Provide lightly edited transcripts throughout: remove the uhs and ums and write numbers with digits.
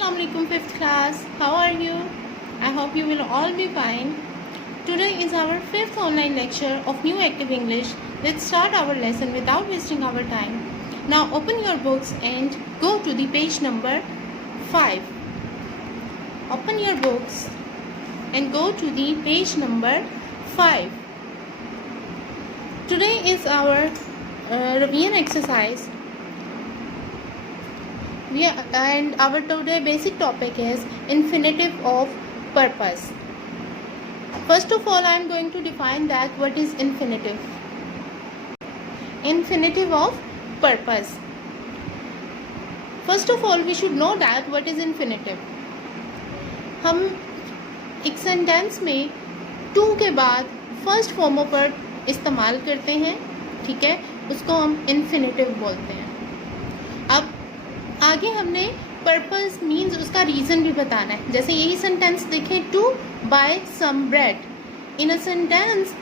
Assalamualaikum 5th class. How are you? I hope you will all be fine. Today is our 5th online lecture of New Active English. Let's start our lesson without wasting our time. Now open your books and go to the page number 5. Open your books and go to the page number 5. Today is our revision exercise. And our today basic topic is infinitive of purpose. First of all, I am going to define that what is infinitive. Infinitive of purpose. First of all, we should know that what is infinitive. हम एक sentence में to के बाद first form of verb इस्तेमाल करते हैं, ठीक है, उसको हम इन्फिनेटिव बोलते हैं. अब आगे हमने पर्पस मीन्स उसका रीज़न भी बताना है. जैसे यही सेंटेंस देखें, to buy some bread. In a sentence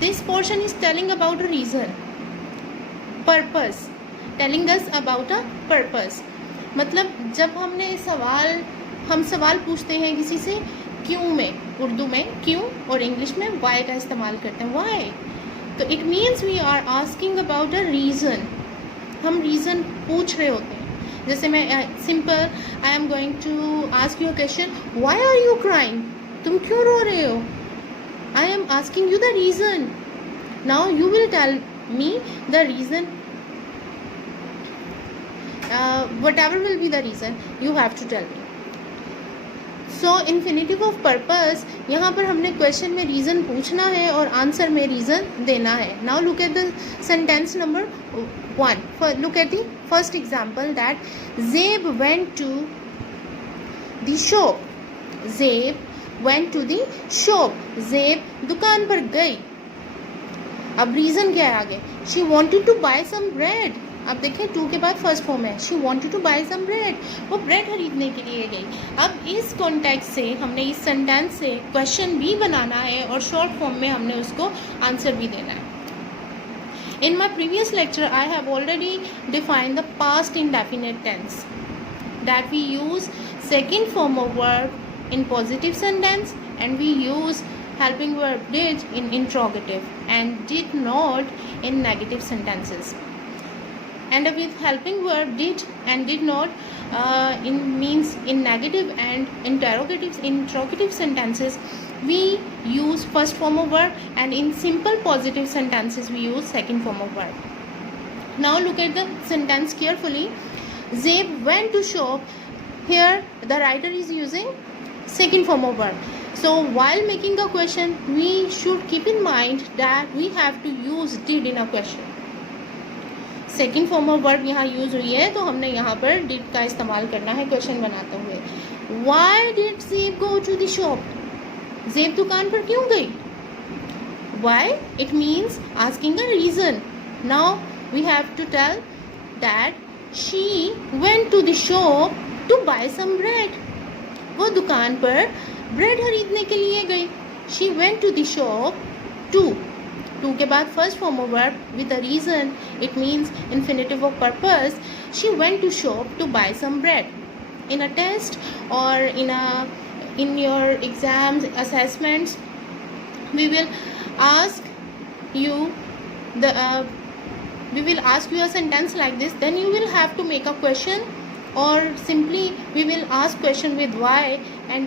this portion is telling about a reason, purpose, telling us about a purpose. मतलब जब हम सवाल पूछते हैं किसी से क्यों में, उर्दू में क्यों और इंग्लिश में वाई का इस्तेमाल करते हैं, वाई, तो it means we are asking about a reason. हम रीज़न पूछ रहे होते हैं. जैसे मैं simple I am going to ask you a question, why are you crying, तुम क्यों रो रहे हो. I am asking you the reason. Now you will tell me the reason, whatever will be the reason you have to tell me. So infinitive of purpose, यहाँ पर हमने question में reason पूछना है और आंसर में रीज़न देना है. Now look at the sentence number 1. Look at the first example that Zeb went to the shop. Zeb went to the shop. Zeb दुकान पर गई. अब रीज़न क्या है आगे, she wanted to buy some bread. अब देखिए टू के बाद फर्स्ट फॉर्म है, she wanted to buy some bread. वो ब्रेड खरीदने के लिए गई. अब इस कॉन्टेक्स्ट से हमने इस सेंटेंस से क्वेश्चन भी बनाना है और शॉर्ट फॉर्म में हमने उसको आंसर भी देना है. In my previous lecture I have already defined the past indefinite tense that we use second form of verb in positive sentence and we use helping verb did in interrogative and did not in negative sentences. And with helping verb did and did not in means in negative and interrogative sentences we use first form of verb, and in simple positive sentences we use second form of verb. Now look at the sentence carefully. Zaid went to shop. Here the writer is using second form of verb. So while making a question we should keep in mind that we have to use did in a question. Second form of verb यहाँ use हुई है तो हमने यहाँ पर did का इस्तेमाल करना है क्वेश्चन बनाते हुए. Why did Zeb go to the shop. Zeb दुकान पर क्यों गई. Why it means asking a reason. Now we have to tell that she went to the shop to buy some bread. वो दुकान पर ब्रेड खरीदने के लिए गई. She went to the shop to के बाद first form of verb with a reason, it means infinitive of purpose. She went to shop to buy some bread. In a test और in your exams assessments we will ask you a sentence like this, then you will have to make a question, or simply we will ask question with why, and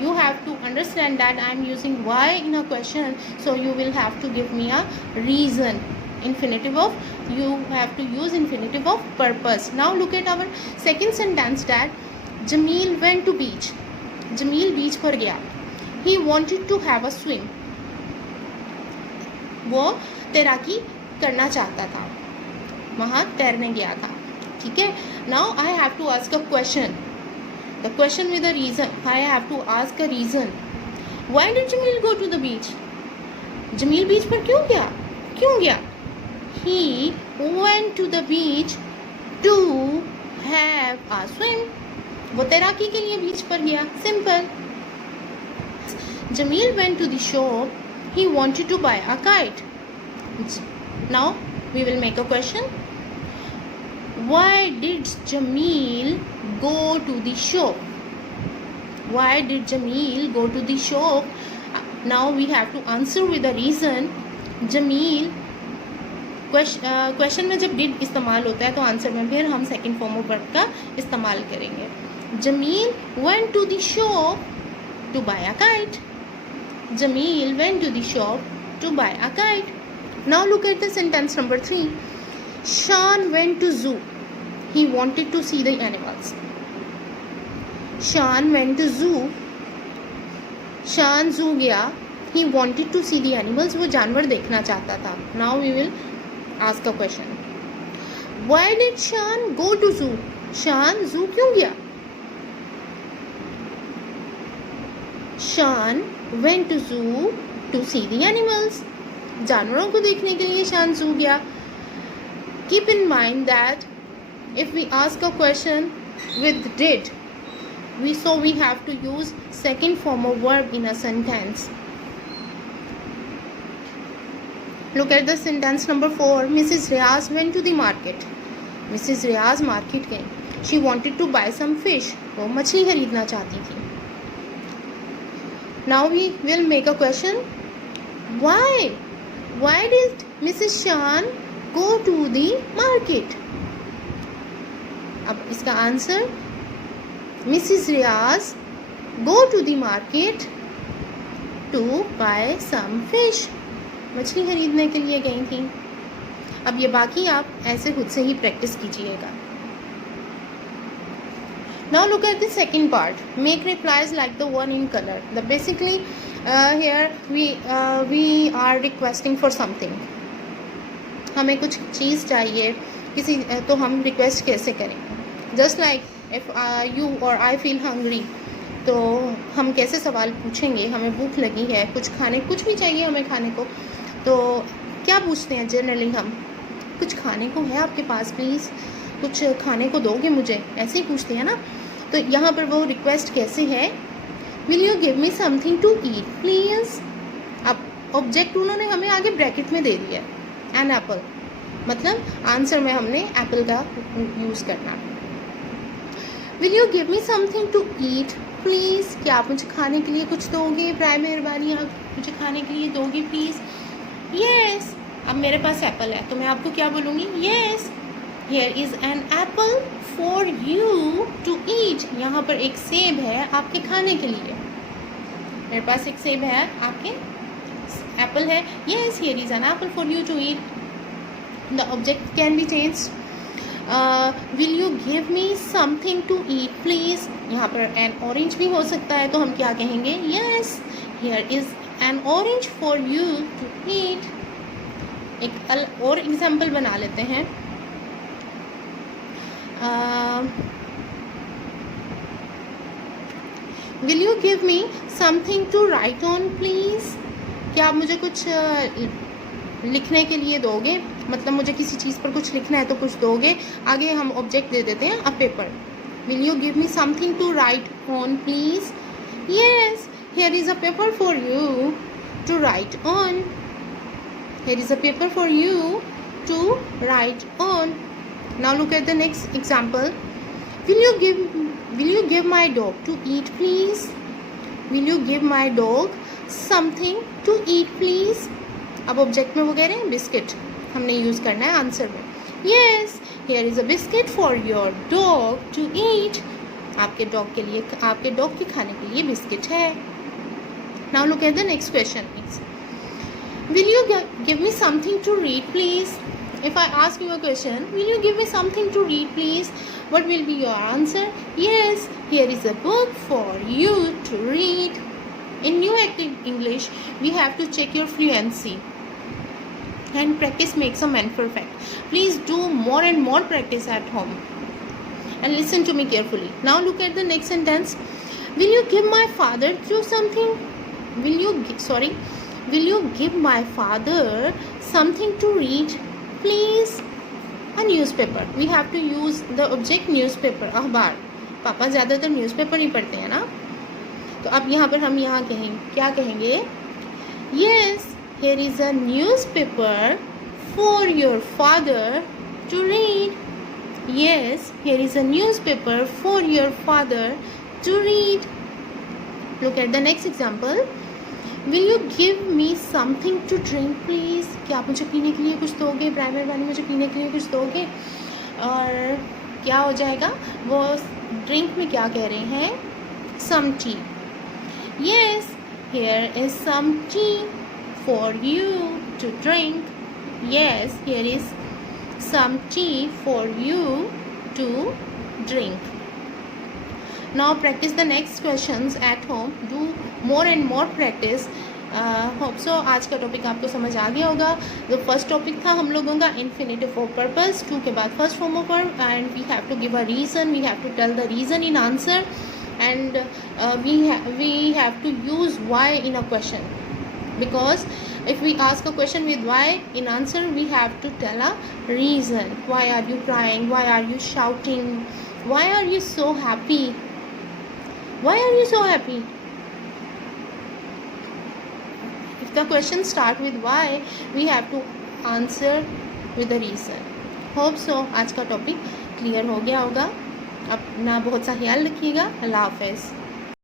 you have to understand that I am using why in a question, so you will have to give me a reason. You have to use infinitive of purpose. Now look at our second sentence that Jamil went to beach. Jamil beach पर गया. He wanted to have a swim. वो तैराकी करना चाहता था, वहाँ तैरने गया था, ठीक है. Now I have to ask a question. The question with a reason. I have to ask a reason. Why did Jamil go to the beach? Jamil beach पर क्यों गया? He went to the beach to have a swim. वो तैराकी के लिए बीच पर गया. Simple. Jamil went to the shop. He wanted to buy a kite. Now we will make a question. Why did Jamil go to the shop? Why did Jamil go to the shop? Now we have to answer with a reason. Jamil, question में जब did इस्तेमाल होता है तो answer में फिर हम second form of verb का इस्तेमाल करेंगे. Jamil went to the shop to buy a kite. Jamil went to the shop to buy a kite. Now look at the sentence number 3. Shan went to zoo. He wanted to see the animals. Shan went to zoo. Shan zoo गया. He wanted to see the animals. वो जानवर देखना चाहता था. Now we will ask a question. Why did Shan go to zoo? Shan zoo क्यों गया? Shan went to zoo to see the animals. जानवरों को देखने के लिए शान zoo गया. Keep in mind that if we ask a question with did, we have to use second form of verb in a sentence. Look at the sentence number 4. Mrs. Riaz went to the market. Mrs. Riaz market गई. She wanted to buy some fish. वो मछली खरीदना चाहती थी. Now we will make a question. Why did Mrs. Shan go to the market? अब इसका answer Mrs. Riaz go to the market to buy some fish. मछली खरीदने के लिए गई थी. अब ये बाकी आप ऐसे खुद से ही प्रैक्टिस कीजिएगा. Now look at the second part. Make replies like the one in color. Basically here we are requesting for something. हमें कुछ चीज़ चाहिए किसी, तो हम रिक्वेस्ट कैसे करें? Just like if you or I feel hungry, तो हम कैसे सवाल पूछेंगे? हमें भूख लगी है, कुछ भी चाहिए हमें खाने को, तो क्या पूछते हैं जनरली हम? कुछ खाने को है आपके पास प्लीज़? कुछ खाने को दोगे मुझे? ऐसे ही पूछते हैं ना. तो यहाँ पर वो रिक्वेस्ट कैसे है? Will you give me something to eat please. अब ऑब्जेक्ट उन्होंने हमें आगे ब्रैकेट में दे दिया, एन एप्पल, मतलब आंसर में हमने एप्पल का यूज़ करना. Will you give me something to eat please. क्या आप मुझे खाने के लिए कुछ दोगे? प्राय मेहरबानी आप मुझे खाने के लिए दोगे प्लीज़. येस. अब मेरे पास एप्पल है तो मैं आपको क्या बोलूँगी? Yes, here is an apple for you to eat. यहाँ पर एक सेब है आपके खाने के लिए. मेरे पास एक सेब है, आपके एप्पल है. Yes, here is an apple for you to eat. The object can be changed. Will you give me something to eat please. यहाँ पर एन ऑरेंज भी हो सकता है, तो हम क्या कहेंगे? Yes, here is an orange for you to eat. एक और एग्जाम्पल बना लेते हैं. Will you give me something to write on please. क्या आप मुझे कुछ लिखने के लिए दोगे? मतलब मुझे किसी चीज़ पर कुछ लिखना है तो कुछ दोगे. आगे हम ऑब्जेक्ट दे देते हैं, a paper. Will you give me something to write on please. Yes, here is a paper for you to write on. Here is a paper for you to write on. Now look at the next example. Will you give my dog to eat please? Will you give my dog something to eat please? अब object में वो कह रहे हैं biscuit, हमने use करना है answer में. Yes, here is a biscuit for your dog to eat. आपके डॉग के लिए, आपके डॉग के खाने के लिए बिस्किट है. Now look at the next question. Will you give me something to read please? If I ask you a question, will you give me something to read please? What will be your answer? Yes, here is a book for you to read. In New Active English, we have to check your fluency. And practice makes a man perfect. Please do more and more practice at home. And listen to me carefully. Now look at the next sentence. Will you give my father to something? Will you give my father something to read please? A newspaper. We have to use the object newspaper. अखबार. पापा ज़्यादातर newspaper ही पढ़ते हैं ना. तो अब यहाँ पर हम क्या कहेंगे? Yes, here is a newspaper for your father to read. Yes, here is a newspaper for your father to read. Look at the next example. Will you give me something to drink please? क्या आप मुझे पीने के लिए कुछ दोगे? Primary वाली मुझे पीने के लिए कुछ दोगे? और क्या हो जाएगा? वो ड्रिंक में क्या कह रहे हैं? Some tea. Yes, here is some tea for you to drink. Yes, here is some tea for you to drink. Now practice the next questions at home. Do more and more practice. Hope so आज का topic आपको समझ आ गया होगा. जो first topic था हम लोगों का इन्फिनेटिव ऑफ पर्पस, टू के बाद first form of verb, and we have to give a reason, we have to tell the reason in answer, and we have to use why in a question, because if we ask a question with why in answer, we have to tell a reason. Why are you crying? Why are you shouting? Why are you so happy? Why are you so happy? If the question start with why, we have to answer with the reason. Hope so आज का topic clear हो गया होगा. अपना बहुत सा ख्याल रखिएगा. अल्लाह हाफ़िज़.